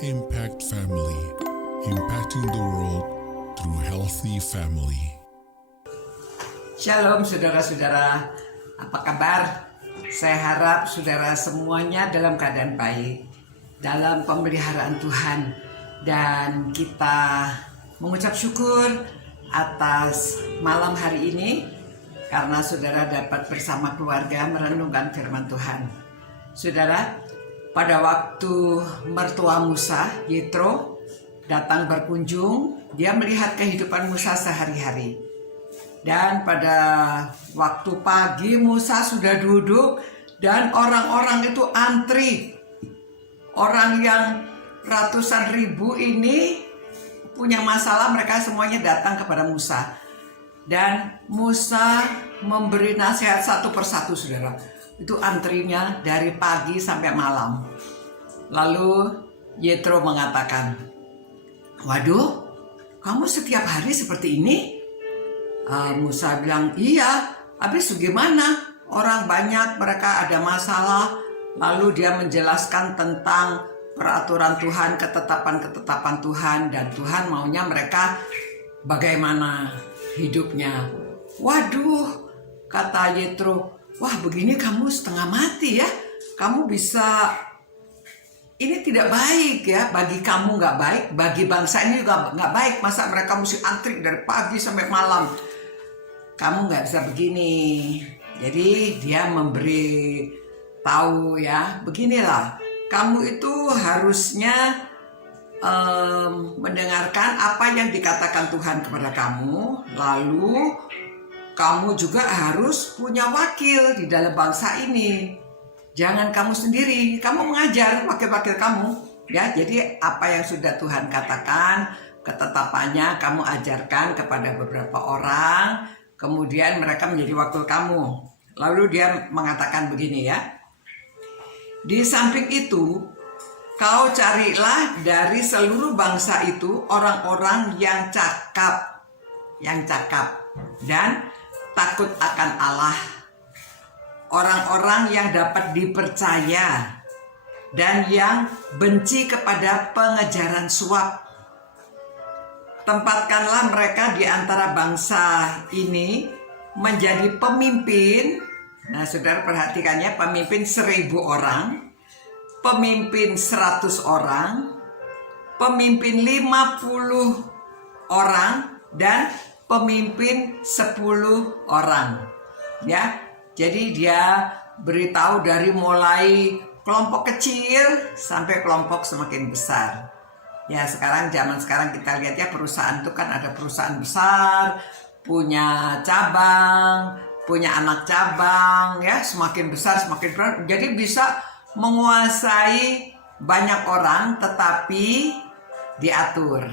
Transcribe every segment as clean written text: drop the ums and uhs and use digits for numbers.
Impact Family, impacting the world through healthy family. Shalom saudara-saudara, apa kabar? Saya harap saudara semuanya dalam keadaan baik, dalam pemeliharaan Tuhan, dan kita mengucap syukur atas malam hari ini karena saudara dapat bersama keluarga merenungkan firman Tuhan. Saudara, pada waktu mertua Musa, Yetro, datang berkunjung, dia melihat kehidupan Musa sehari-hari. Dan pada waktu pagi Musa sudah duduk dan orang-orang itu antri. Orang yang ratusan ribu ini punya masalah, mereka semuanya datang kepada Musa. Dan Musa memberi nasihat satu persatu, saudara. Itu antrinya dari pagi sampai malam. Lalu Yetro mengatakan, "Waduh, kamu setiap hari seperti ini?" Musa bilang, "Iya, habis gimana? Orang banyak, mereka ada masalah." Lalu dia menjelaskan tentang peraturan Tuhan, ketetapan-ketetapan Tuhan, dan Tuhan maunya mereka bagaimana hidupnya. "Waduh," kata Yetro, "wah, begini kamu setengah mati ya. Kamu bisa, ini tidak baik ya. Bagi kamu nggak baik, bagi bangsa ini juga nggak baik. Masa mereka mesti antri dari pagi sampai malam. Kamu nggak bisa begini." Jadi dia memberi tahu ya, beginilah. Kamu itu harusnya mendengarkan apa yang dikatakan Tuhan kepada kamu. Lalu kamu juga harus punya wakil di dalam bangsa ini. Jangan kamu sendiri, kamu mengajar wakil-wakil kamu. Ya, jadi apa yang sudah Tuhan katakan, ketetapannya kamu ajarkan kepada beberapa orang, kemudian mereka menjadi wakil kamu. Lalu dia mengatakan begini ya, "Di samping itu, kau carilah dari seluruh bangsa itu orang-orang yang cakap dan takut akan Allah, orang-orang yang dapat dipercaya dan yang benci kepada pengejaran suap. Tempatkanlah mereka di antara bangsa ini menjadi pemimpin." Nah, saudara perhatikan ya, pemimpin 1000 orang, pemimpin 100 orang, pemimpin 50 orang, dan pemimpin 10 orang. Ya, jadi dia beritahu dari mulai kelompok kecil sampai kelompok semakin besar. Ya, zaman sekarang kita lihat ya, perusahaan itu kan ada perusahaan besar, punya cabang, punya anak cabang, ya, semakin besar semakin besar. Jadi bisa menguasai banyak orang, tetapi diatur,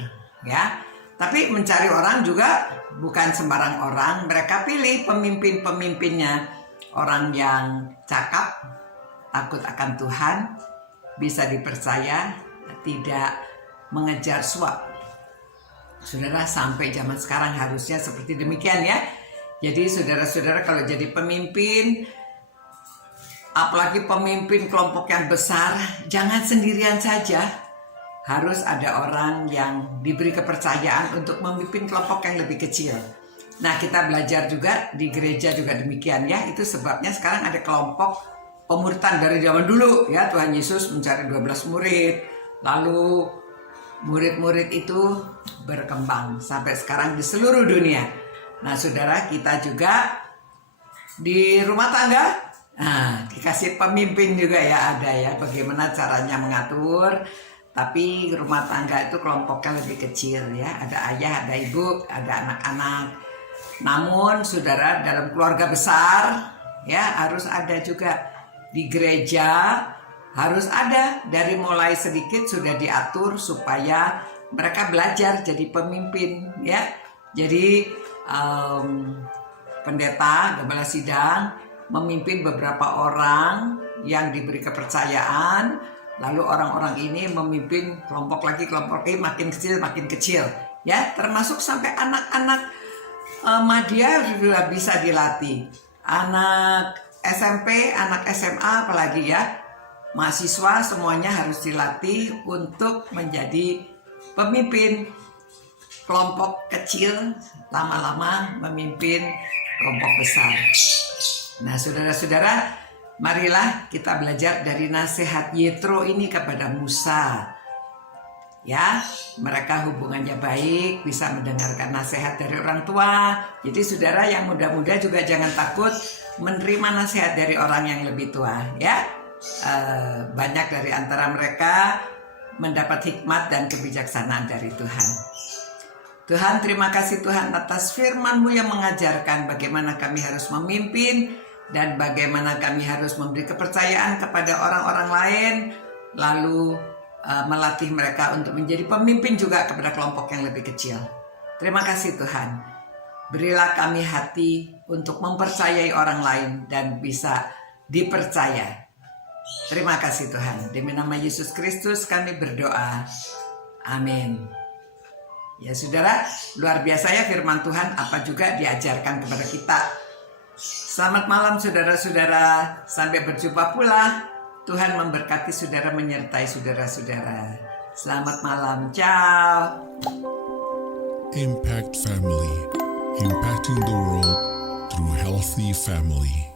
ya. Tapi mencari orang juga bukan sembarang orang. Mereka pilih pemimpin-pemimpinnya, orang yang cakap, takut akan Tuhan, bisa dipercaya, tidak mengejar suap. Saudara, sampai zaman sekarang harusnya seperti demikian ya. Jadi saudara-saudara kalau jadi pemimpin, apalagi pemimpin kelompok yang besar, jangan sendirian saja. Harus ada orang yang diberi kepercayaan untuk memimpin kelompok yang lebih kecil. Nah, kita belajar juga di gereja juga demikian ya. Itu sebabnya sekarang ada kelompok pemuritan dari zaman dulu ya. Tuhan Yesus mencari 12 murid. Lalu murid-murid itu berkembang sampai sekarang di seluruh dunia. Nah, saudara, kita juga di rumah tangga, dikasih pemimpin juga ya, ada ya, bagaimana caranya mengatur. Tapi rumah tangga itu kelompoknya lebih kecil ya, ada ayah, ada ibu, ada anak-anak. Namun saudara, dalam keluarga besar ya harus ada juga. Di gereja harus ada, dari mulai sedikit sudah diatur supaya mereka belajar jadi pemimpin ya. Jadi pendeta, gembala sidang memimpin beberapa orang yang diberi kepercayaan. Lalu orang-orang ini memimpin kelompok lagi makin kecil ya, termasuk sampai anak-anak madya juga bisa dilatih, anak SMP, anak SMA apalagi ya, mahasiswa semuanya harus dilatih untuk menjadi pemimpin kelompok kecil, lama-lama memimpin kelompok besar. Nah, saudara-saudara, marilah kita belajar dari nasihat Yetro ini kepada Musa. Ya, mereka hubungannya baik, bisa mendengarkan nasihat dari orang tua. Jadi saudara yang muda-muda juga jangan takut menerima nasihat dari orang yang lebih tua, ya. Banyak dari antara mereka mendapat hikmat dan kebijaksanaan dari Tuhan. Tuhan, terima kasih Tuhan atas firman-Mu yang mengajarkan bagaimana kami harus memimpin dan bagaimana kami harus memberi kepercayaan kepada orang-orang lain, lalu melatih mereka untuk menjadi pemimpin juga kepada kelompok yang lebih kecil. Terima kasih Tuhan. Berilah kami hati untuk mempercayai orang lain dan bisa dipercaya. Terima kasih Tuhan. Demi nama Yesus Kristus kami berdoa. Amin. Ya saudara, luar biasa ya firman Tuhan, apa juga diajarkan kepada kita. Selamat malam saudara-saudara, sampai berjumpa pula. Tuhan memberkati saudara, menyertai saudara-saudara. Selamat malam, ciao. Impact Family, impacting the world through healthy family.